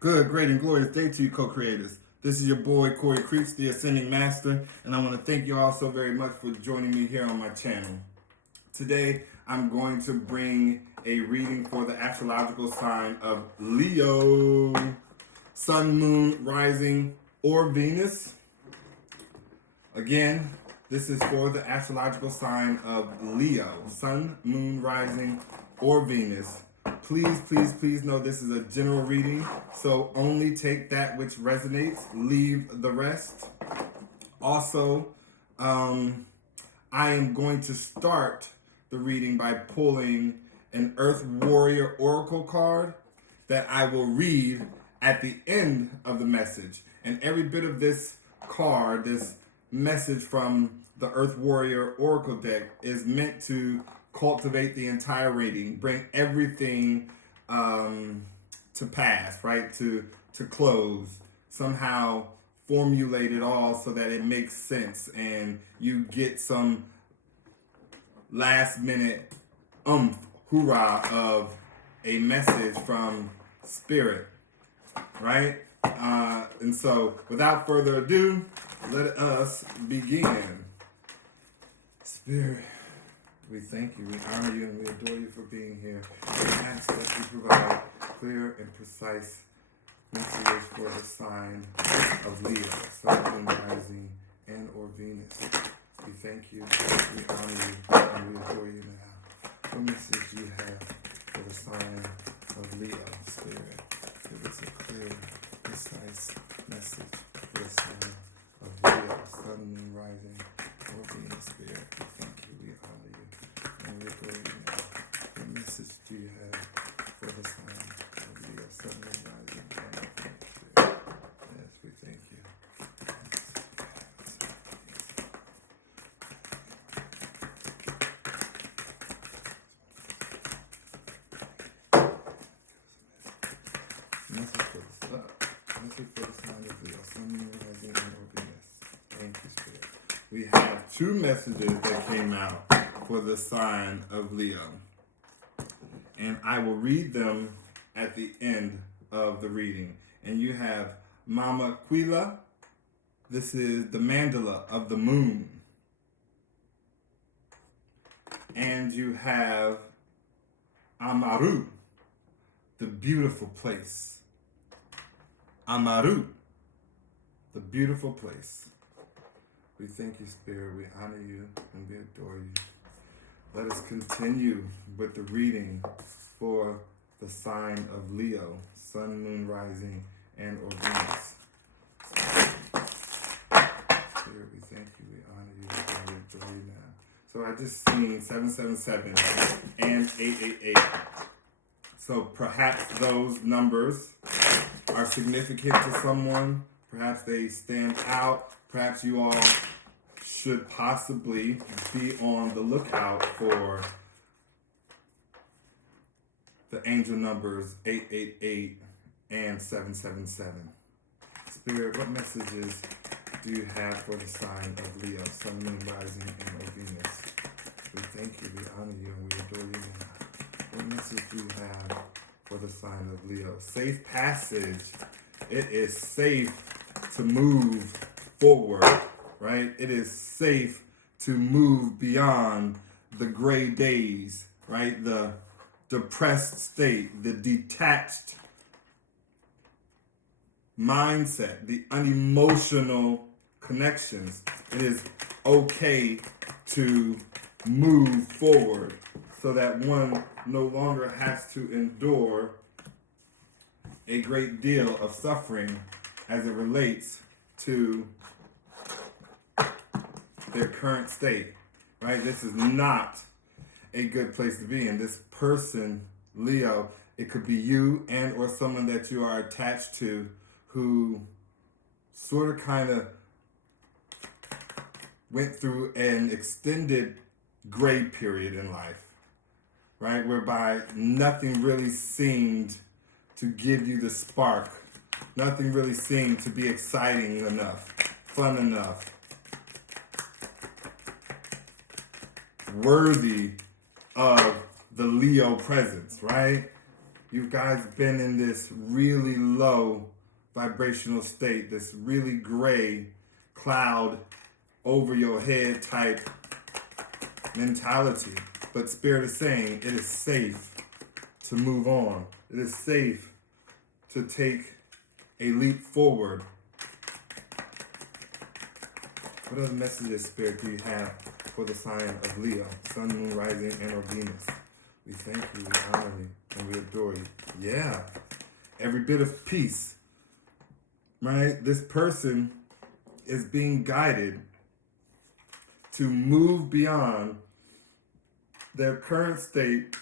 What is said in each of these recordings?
Good, great, and glorious day to you, co-creators. This is your boy, Corey Creech, the Ascending Master, and I want to thank you all so very much for joining me here on my channel. Today, I'm going to bring a reading for the astrological sign of Leo, Sun, Moon, Rising, or Venus. Again, this is for the astrological sign of Leo, Sun, Moon, Rising, or Venus. Please know this is a general reading, so only take that which resonates, leave the rest. Also, I am going to start the reading by pulling an Earth Warrior Oracle card that I will read at the end of the message. And every bit of this card, this message from the Earth Warrior Oracle deck, is meant to cultivate the entire reading, bring everything to pass, right? To close, somehow formulate it all so that it makes sense and you get some last minute hoorah of a message from Spirit, right? And so without further ado, let us begin. Spirit, we thank you, we honor you, and we adore you for being here. We ask that you provide clear and precise messages for the sign of Leo, Sun, Moon, Rising, and or Venus. We thank you, we honor you, and we adore you now. What message do you have for the sign of Leo, Spirit? Give us a clear, precise message for the sign of Leo, Sun, Moon, Rising, or Venus, Spirit. We thank you, we honor you, and we adore you now. What message do you have for the sign of Leo, Sun, Moon, Rising, and or Venus, Spirit? Yes, we thank you. Message for the sign of Leo, Sun, Moon, Rising, and or Venus. Thank you, Spirit. We have two messages that came out for the sign of Leo, and I will read them at the end of the reading. And you have Mama Quila. This is the Mandala of the moon. And you have Amaru, the beautiful place. Amaru, the beautiful place. We thank you, Spirit. We honor you and we adore you. Let us continue with the reading for the sign of Leo, Sun, Moon, Rising, and or Venus. Spirit, we thank you. We honor you and we adore you now. So I just seen 777 and 888. So perhaps those numbers are significant to someone. Perhaps they stand out. Perhaps you all should possibly be on the lookout for the angel numbers 888 and 777. Spirit, what messages do you have for the sign of Leo, Sun, Moon, Rising, and or Venus? We thank you, we honor you, and we adore you now. What message do you have for the sign of Leo? Safe passage. It is safe to move forward, right? It is safe to move beyond the gray days, right? The depressed state, the detached mindset, the unemotional connections. It is okay to move forward so that one no longer has to endure a great deal of suffering as it relates to their current state, right? This is not a good place to be in. This person, Leo, it could be you and or someone that you are attached to who sort of kind of went through an extended gray period in life, right? Whereby nothing really seemed to give you the spark. Nothing really seemed to be exciting enough, fun enough, worthy of the Leo presence, right? You guys been in this really low vibrational state, this really gray cloud over your head type mentality. But Spirit is saying it is safe to move on. It is safe to take a leap forward. What other messages, Spirit, do you have for the sign of Leo, Sun, Moon, Rising, and or Venus? We thank you, we honor you, and we adore you. Yeah, every bit of peace, right? This person is being guided to move beyond their current state,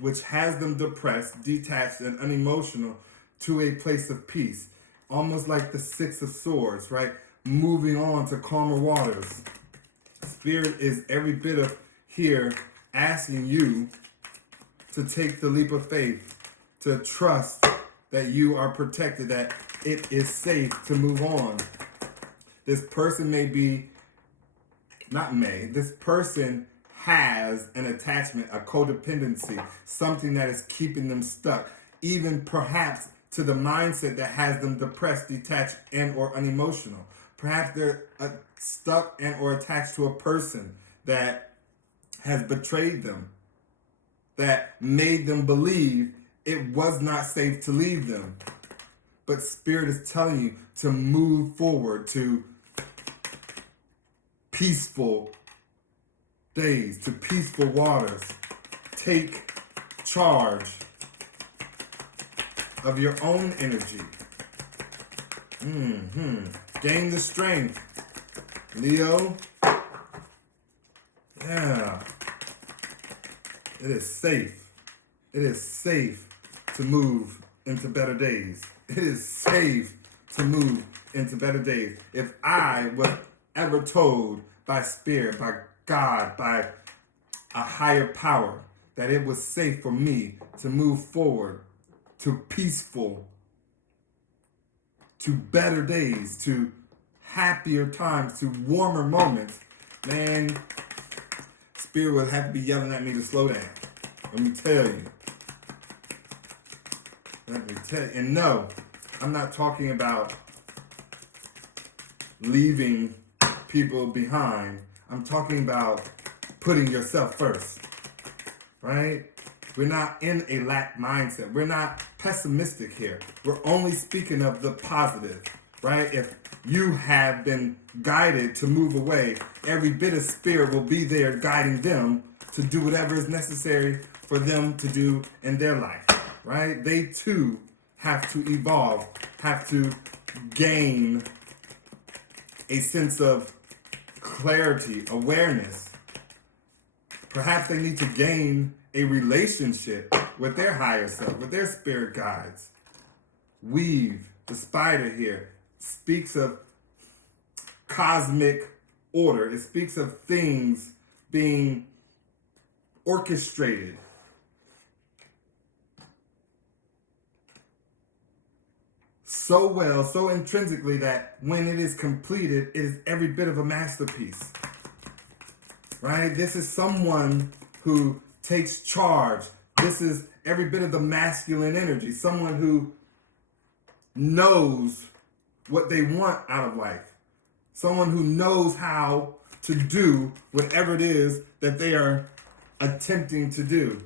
which has them depressed, detached, and unemotional, to a place of peace. Almost like the Six of Swords, right? Moving on to calmer waters. Spirit is every bit of here asking you to take the leap of faith, to trust that you are protected, that it is safe to move on. This person this person has an attachment, a codependency, something that is keeping them stuck, even perhaps to the mindset that has them depressed, detached, and or unemotional. Perhaps they're stuck and or attached to a person that has betrayed them, that made them believe it was not safe to leave them. But Spirit is telling you to move forward to peaceful days, to peaceful waters. Take charge of your own energy. Gain the strength. Leo. Yeah. It is safe. It is safe to move into better days. It is safe to move into better days. If I was ever told by Spirit, by God, by a higher power, that it was safe for me to move forward to peaceful, to better days, to happier times, to warmer moments, man, Spirit would have to be yelling at me to slow down. Let me tell you. And no, I'm not talking about leaving people behind. I'm talking about putting yourself first, right? We're not in a lack mindset. We're not pessimistic here. We're only speaking of the positive, right? If you have been guided to move away, every bit of Spirit will be there guiding them to do whatever is necessary for them to do in their life, right? They too have to evolve, have to gain a sense of clarity, awareness. Perhaps they need to gain a relationship with their higher self, with their spirit guides. Weave, the spider here, speaks of cosmic order. It speaks of things being orchestrated. So well, so intrinsically that when it is completed, it is every bit of a masterpiece. Right? This is someone who takes charge. This is every bit of the masculine energy. Someone who knows what they want out of life. Someone who knows how to do whatever it is that they are attempting to do.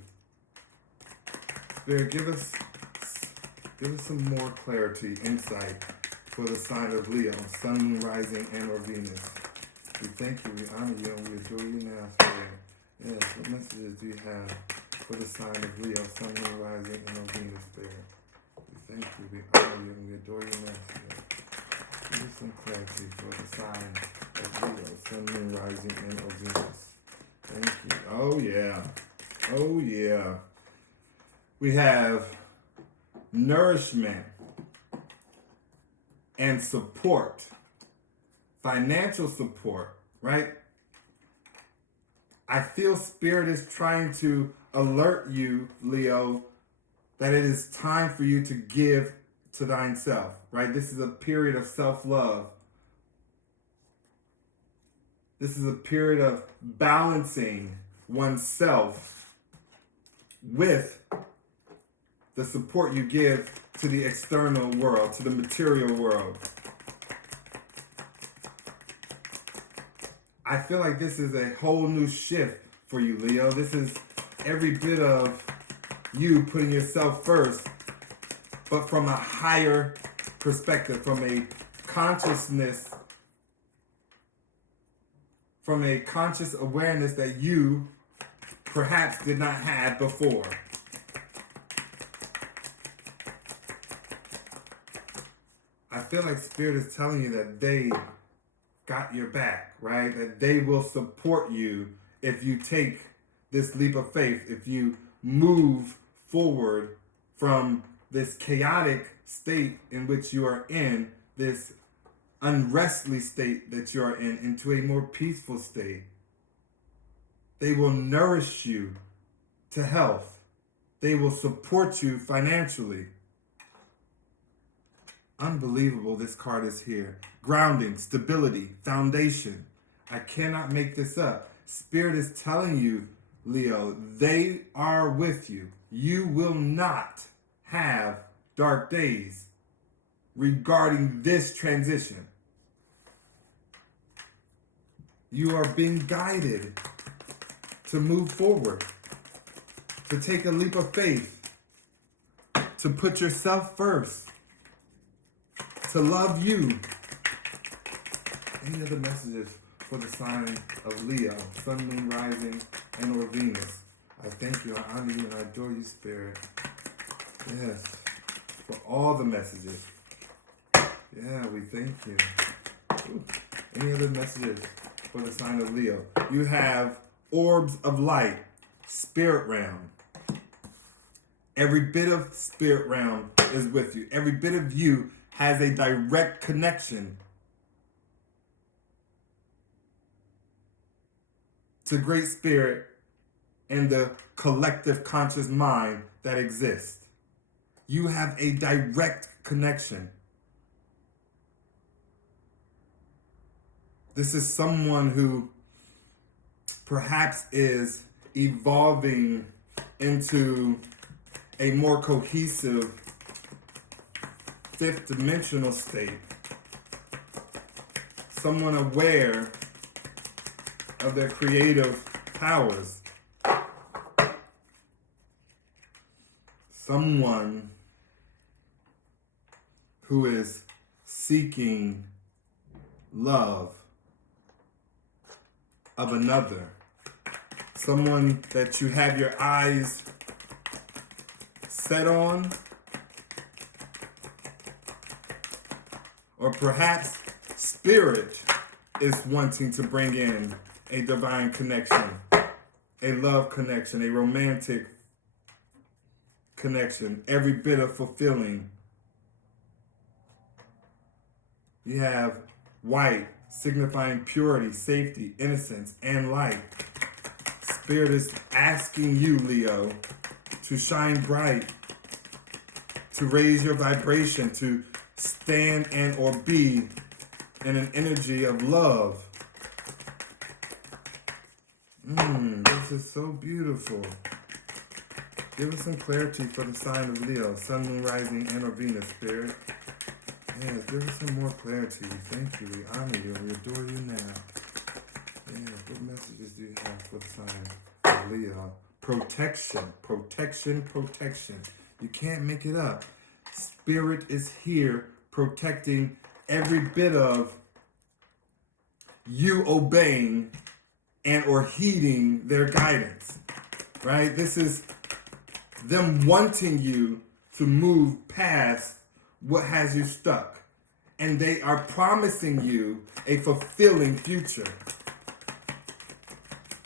Spirit, give us some more clarity, insight for the sign of Leo, Sun, Moon, Rising, and or Venus. We thank you, we honor you, and we adore you now, Spirit. Yes, what messages do you have for the sign of Leo, Sun, Moon, Rising, and or Venus, Spirit? We thank you, we honor you, and we adore you now, Spirit. Give us some clarity for the sign of Leo, Sun, Moon, Rising, and or Venus. Thank you. Oh, yeah. Oh, yeah. We have nourishment and support, financial support, right? I feel Spirit is trying to alert you, Leo, that it is time for you to give to thine self, right? This is a period of self-love. This is a period of balancing oneself with the support you give to the external world, to the material world. I feel like this is a whole new shift for you, Leo. This is every bit of you putting yourself first, but from a higher perspective, from a consciousness, from a conscious awareness that you perhaps did not have before. I feel like Spirit is telling you that they got your back, right? That they will support you if you take this leap of faith, if you move forward from this chaotic state in which you are in, this unrestly state that you are in, into a more peaceful state. They will nourish you to health. They will support you financially. Unbelievable, this card is here. Grounding, stability, foundation. I cannot make this up. Spirit is telling you, Leo, they are with you. You will not have dark days regarding this transition. You are being guided to move forward, to take a leap of faith, to put yourself first, to love you. Any other messages for the sign of Leo, Sun, Moon, Rising, and or Venus? I thank you, I honor you, and I adore you, Spirit. Yes, for all the messages. Yeah, we thank you. Ooh. Any other messages for the sign of Leo? You have orbs of light, spirit realm. Every bit of spirit realm is with you. Every bit of you has a direct connection to Great Spirit and the collective conscious mind that exists. You have a direct connection. This is someone who perhaps is evolving into a more cohesive fifth dimensional state. Someone aware of their creative powers. Someone who is seeking love of another. Someone that you have your eyes set on, or perhaps Spirit is wanting to bring in a divine connection, a love connection, a romantic connection, every bit of fulfilling. You have white, signifying purity, safety, innocence, and light. Spirit is asking you, Leo, to shine bright, to raise your vibration, to stand and or be in an energy of love. This is so beautiful. Give us some clarity for the sign of Leo, Sun, Moon, Rising, and or Venus, Spirit. Yes, give us some more clarity. We thank you, we honor you, and we adore you now. Yeah, what messages do you have for the sign of Leo? Protection, protection, protection. You can't make it up. Spirit is here protecting every bit of you obeying and or heeding their guidance, right? This is them wanting you to move past what has you stuck. And they are promising you a fulfilling future.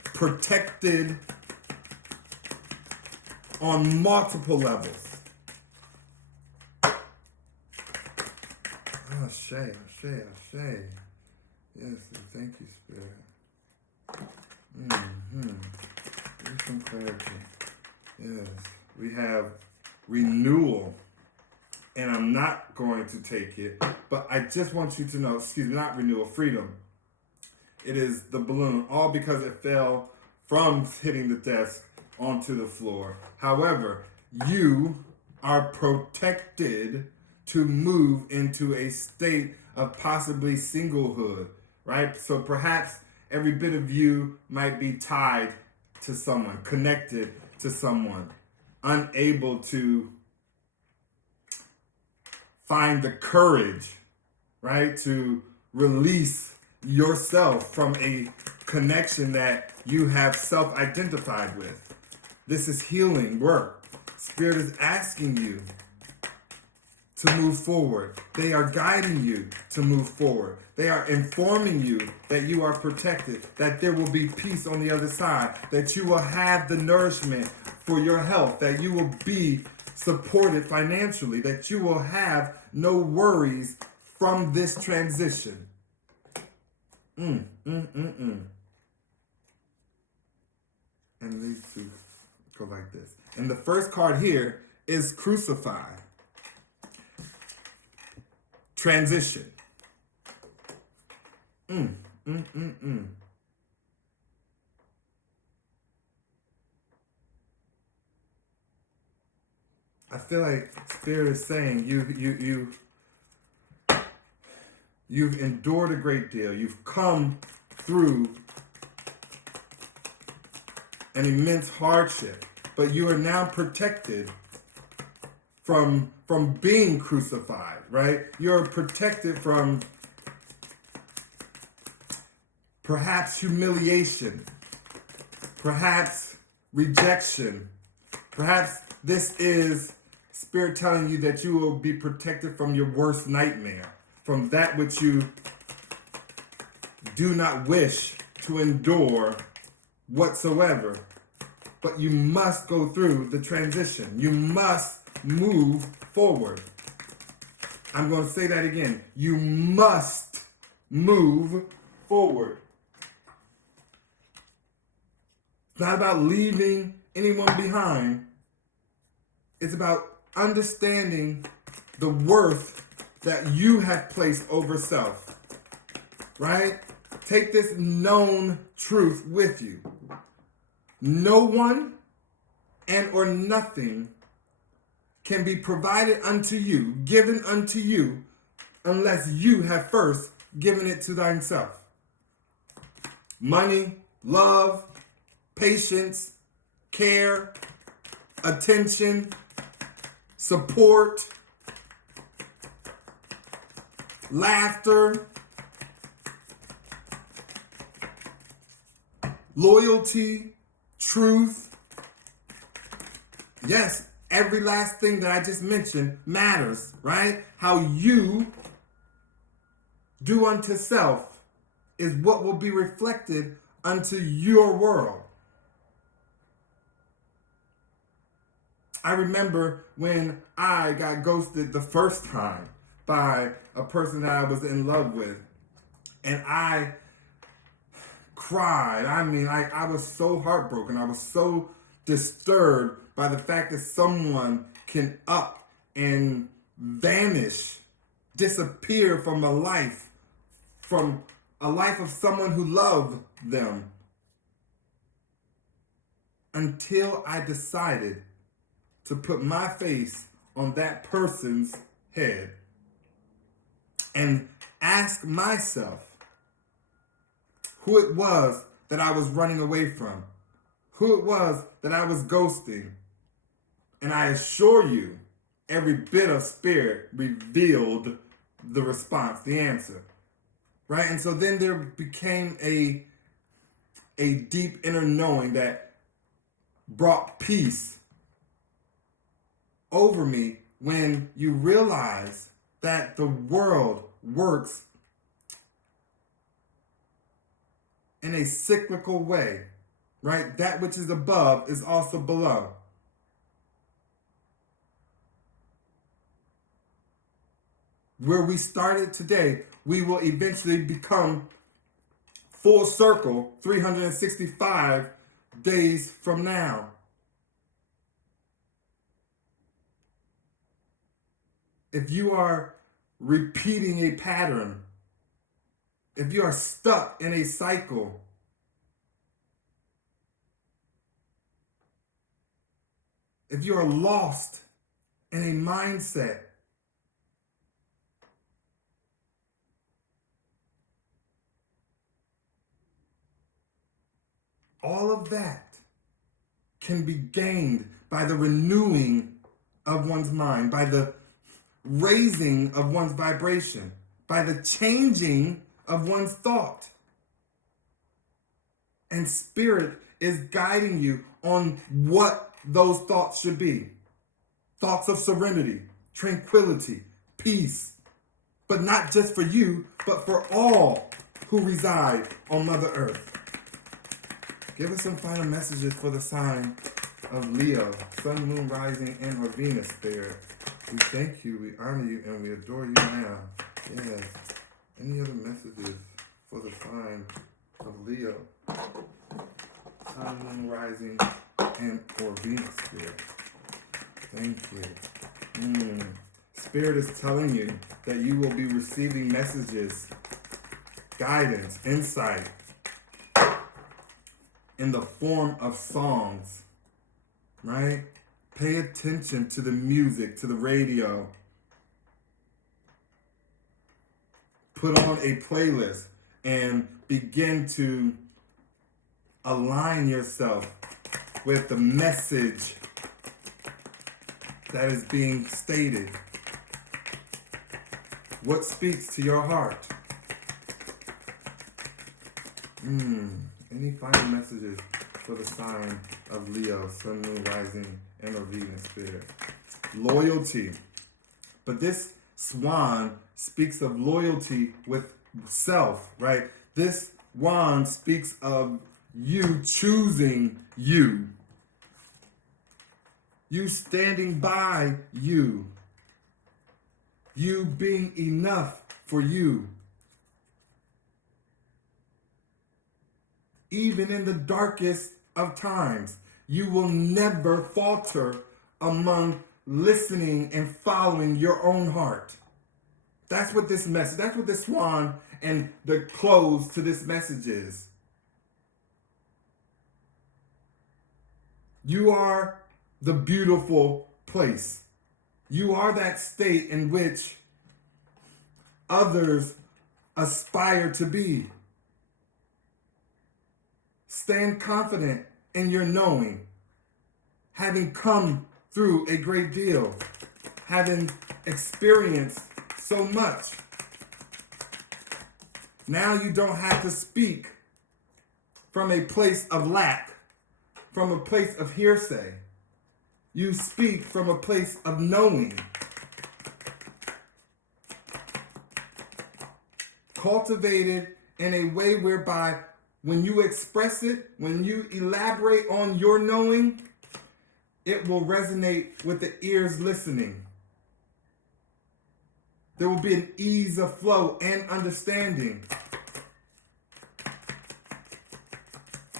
Protected on multiple levels. Ashe, ashe, ashe. Yes, thank you, Spirit. Give some clarity. Yes, we have renewal. And I'm not going to take it, but I just want you to know, not renewal, freedom. It is the balloon, all because it fell from hitting the desk onto the floor. However, you are protected to move into a state of possibly singlehood, right? So perhaps every bit of you might be tied to someone, connected to someone, unable to find the courage, right, to release yourself from a connection that you have self-identified with. This is healing work. Spirit is asking you to move forward. They are guiding you to move forward. They are informing you that you are protected, that there will be peace on the other side, that you will have the nourishment for your health, that you will be supported financially, that you will have no worries from this transition. And these two go like this. And the first card here is crucified. Transition. I feel like Spirit is saying you've endured a great deal. You've come through an immense hardship, but you are now protected from being crucified, right? You're protected from perhaps humiliation, perhaps rejection. Perhaps this is Spirit telling you that you will be protected from your worst nightmare, from that which you do not wish to endure whatsoever. But you must go through the transition. You must move forward. I'm going to say that again. You must move forward. It's not about leaving anyone behind. It's about understanding the worth that you have placed over self. Right? Take this known truth with you. No one and or nothing can be provided unto you, given unto you, unless you have first given it to thyself. Money, love, patience, care, attention, support, laughter, loyalty, truth. Yes, every last thing that I just mentioned matters, right? How you do unto self is what will be reflected unto your world. I remember when I got ghosted the first time by a person that I was in love with, and I cried. I was so heartbroken. I was so disturbed by the fact that someone can up and vanish, disappear from a life of someone who loved them, until I decided to put my face on that person's head and ask myself who it was that I was running away from, who it was that I was ghosting. And I assure you, every bit of Spirit revealed the response, the answer, right? And so then there became a deep inner knowing that brought peace over me when you realize that the world works in a cyclical way, right? That which is above is also below. Where we started today, we will eventually become full circle 365 days from now. If you are repeating a pattern, if you are stuck in a cycle, if you are lost in a mindset all of that can be gained by the renewing of one's mind, by the raising of one's vibration, by the changing of one's thought. And Spirit is guiding you on what those thoughts should be. Thoughts of serenity, tranquility, peace. But not just for you, but for all who reside on Mother Earth. Give us some final messages for the sign of Leo, Sun, Moon, Rising, and or Venus, Spirit. We thank you, we honor you, and we adore you now. Yes. Any other messages for the sign of Leo, Sun, Moon, Rising, and or Venus, Spirit? Thank you. Spirit is telling you that you will be receiving messages, guidance, insight in the form of songs, right? Pay attention to the music, to the radio. Put on a playlist and begin to align yourself with the message that is being stated. What speaks to your heart? Any final messages for the sign of Leo, Sun, Moon, Rising, and or Venus, Spirit? Loyalty. But this swan speaks of loyalty with self, right? This wand speaks of you choosing you. You standing by you. You being enough for you. Even in the darkest of times, you will never falter among listening and following your own heart. That's what this message, that's what this swan and the close to this message is. You are the beautiful place. You are that state in which others aspire to be. Stand confident in your knowing, having come through a great deal, having experienced so much. Now you don't have to speak from a place of lack, from a place of hearsay. You speak from a place of knowing. Cultivated in a way whereby when you express it, when you elaborate on your knowing, it will resonate with the ears listening. There will be an ease of flow and understanding.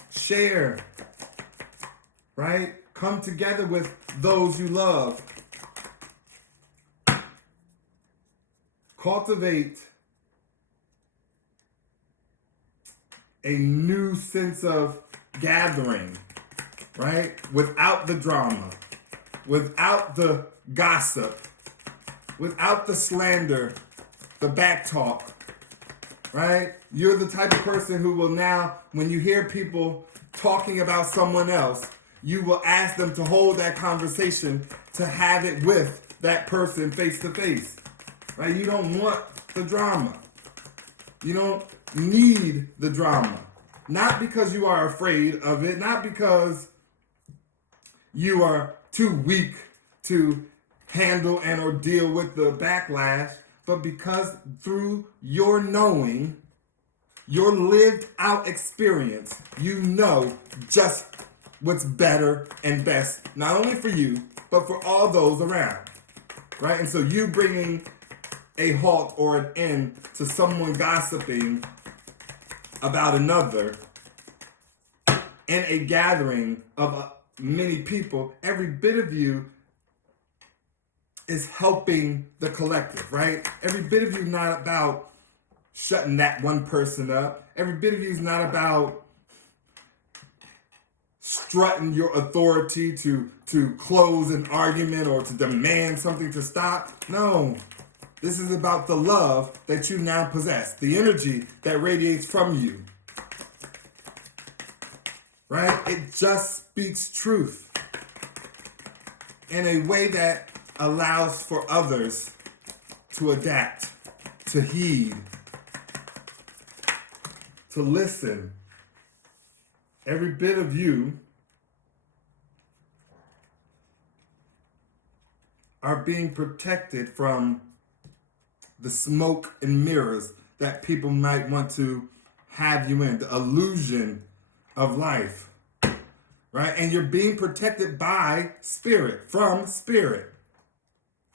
Share, right? Come together with those you love. Cultivate a new sense of gathering, right? Without the drama, without the gossip, without the slander, the back talk, right? You're the type of person who will now, when you hear people talking about someone else, you will ask them to hold that conversation, to have it with that person face to face, right? You don't want the drama. You don't need the drama. Not because you are afraid of it, not because you are too weak to handle and or deal with the backlash, but because through your knowing, your lived out experience, you know just what's better and best, not only for you, but for all those around, right? And so you bringing a halt or an end to someone gossiping about another in a gathering of many people, every bit of you is helping the collective, right? Every bit of you is not about shutting that one person up. Every bit of you is not about strutting your authority to close an argument or to demand something to stop. No, this is about the love that you now possess, the energy that radiates from you. Right? It just speaks truth in a way that allows for others to adapt, to heed, to listen. Every bit of you are being protected from the smoke and mirrors that people might want to have you in, the illusion of life, right? And you're being protected by spirit, from spirit,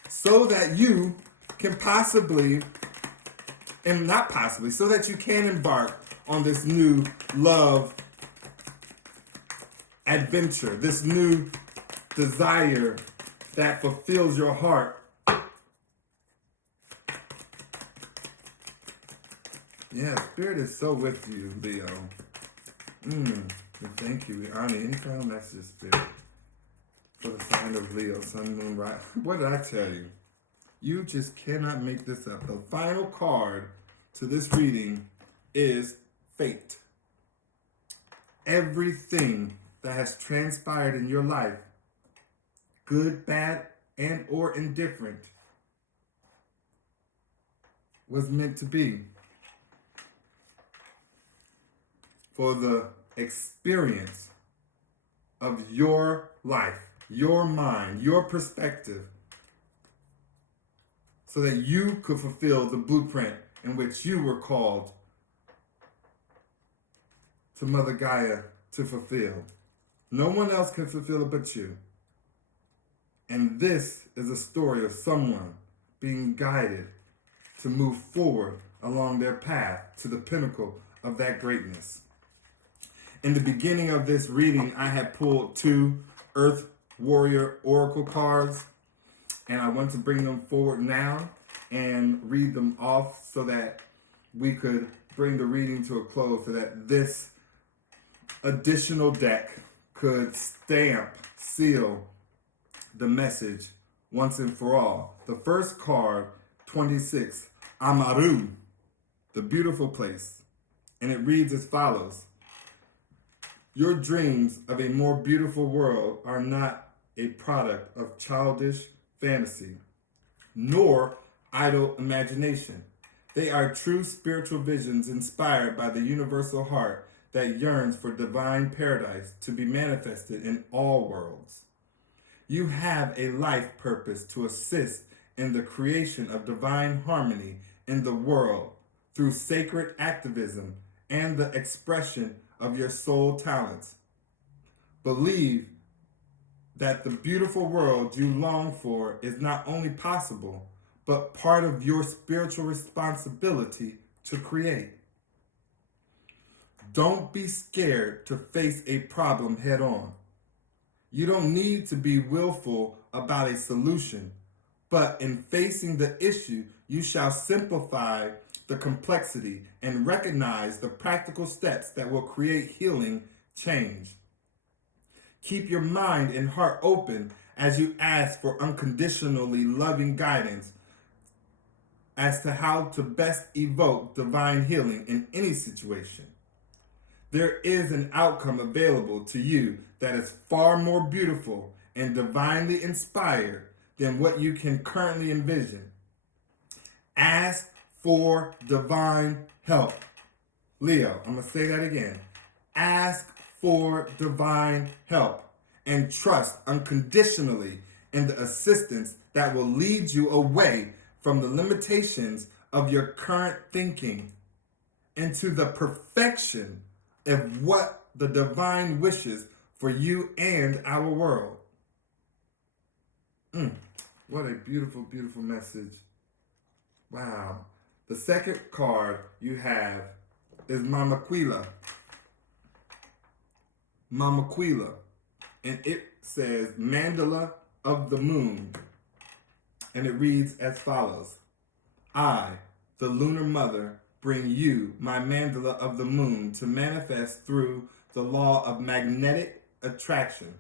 so that you can possibly, and not possibly, so that you can embark on this new love adventure, this new desire that fulfills your heart. Yeah, Spirit is so with you, Leo. Thank you. We honor any final message, Spirit, for the sign of Leo, Sun, Moon, Rise. What did I tell you? You just cannot make this up. The final card to this reading is fate. Everything that has transpired in your life, good, bad, and or indifferent, was meant to be for the experience of your life, your mind, your perspective, so that you could fulfill the blueprint in which you were called to Mother Gaia to fulfill. No one else can fulfill it but you. And this is a story of someone being guided to move forward along their path to the pinnacle of that greatness. In the beginning of this reading, I had pulled 2 Earth Warrior Oracle cards, and I want to bring them forward now and read them off so that we could bring the reading to a close, so that this additional deck could stamp, seal the message once and for all. The first card, 26, Amaru, the beautiful place. And it reads as follows. Your dreams of a more beautiful world are not a product of childish fantasy, nor idle imagination. They are true spiritual visions inspired by the universal heart that yearns for divine paradise to be manifested in all worlds. You have a life purpose to assist in the creation of divine harmony in the world through sacred activism and the expression of your soul talents. Believe that the beautiful world you long for is not only possible, but part of your spiritual responsibility to create. Don't be scared to face a problem head on. You don't need to be willful about a solution, but in facing the issue, you shall simplify the complexity and recognize the practical steps that will create healing change. Keep your mind and heart open as you ask for unconditionally loving guidance as to how to best evoke divine healing in any situation. There is an outcome available to you that is far more beautiful and divinely inspired than what you can currently envision. Ask for divine help. Leo, I'm going to say that again. Ask for divine help and trust unconditionally in the assistance that will lead you away from the limitations of your current thinking into the perfection of what the divine wishes for you and our world. What a beautiful, beautiful message. Wow. The second card you have is Mama Quila. Mama Quila. And it says Mandala of the Moon. And it reads as follows. I, the lunar mother, bring you my mandala of the moon to manifest through the law of magnetic attraction.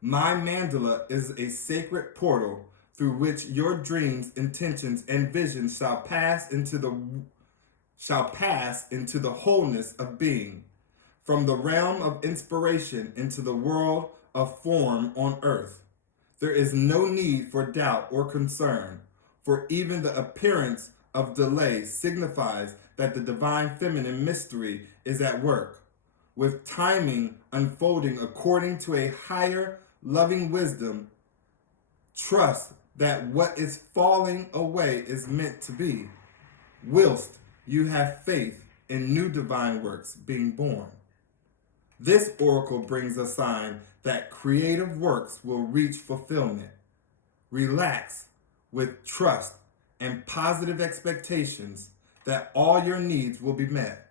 My mandala is a sacred portal through which your dreams, intentions, and visions shall pass into the wholeness of being, from the realm of inspiration into the world of form on earth. There is no need for doubt or concern, for even the appearance of delay signifies that the divine feminine mystery is at work, with timing unfolding according to a higher loving wisdom. Trust that what is falling away is meant to be, whilst you have faith in new divine works being born. This oracle brings a sign that creative works will reach fulfillment. Relax with trust and positive expectations that all your needs will be met.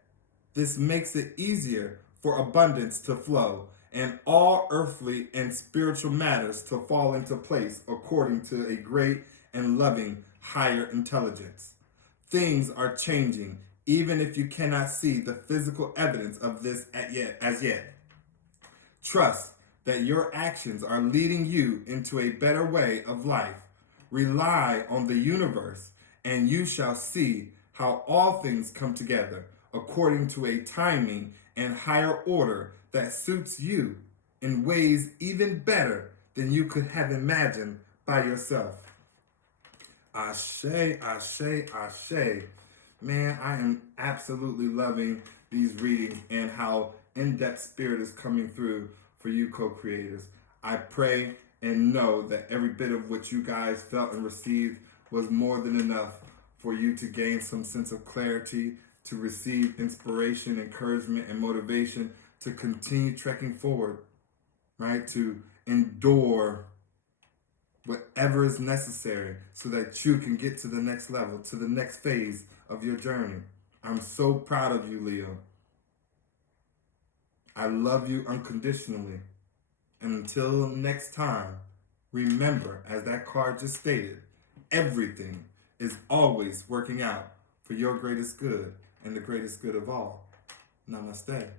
This makes it easier for abundance to flow and all earthly and spiritual matters to fall into place according to a great and loving higher intelligence. Things are changing, even if you cannot see the physical evidence of this as yet. Trust that your actions are leading you into a better way of life. Rely on the universe, and you shall see how all things come together according to a timing and higher order that suits you in ways even better than you could have imagined by yourself. Ashe, ashe, ashe. Man, I am absolutely loving these readings and how in-depth spirit is coming through for you co-creators. I pray and know that every bit of what you guys felt and received was more than enough for you to gain some sense of clarity, to receive inspiration, encouragement, and motivation to continue trekking forward, right? To endure whatever is necessary so that you can get to the next level, to the next phase of your journey. I'm so proud of you, Leo. I love you unconditionally. And until next time, remember, as that card just stated, everything is always working out for your greatest good and the greatest good of all. Namaste.